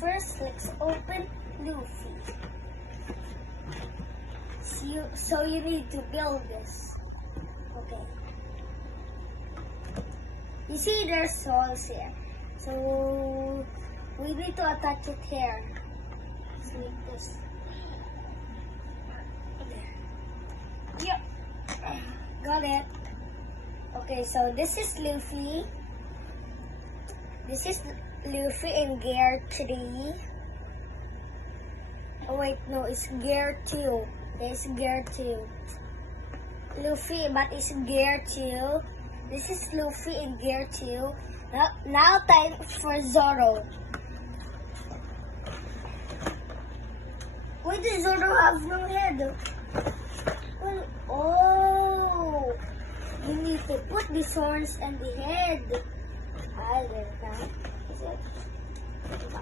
First, let's open Luffy. So you need to build this. Okay. You see there's holes here. So we need to attach it here. So like this. Yep. Got it. Okay, so this is Luffy. This is Luffy in gear 3. Oh wait, no, it's gear 2. It's gear 2. Luffy, but it's gear 2. This is Luffy in gear 2. Now time for Zoro. Why does Zoro have no head? Well, oh, you need to put the horns and the head. I don't know.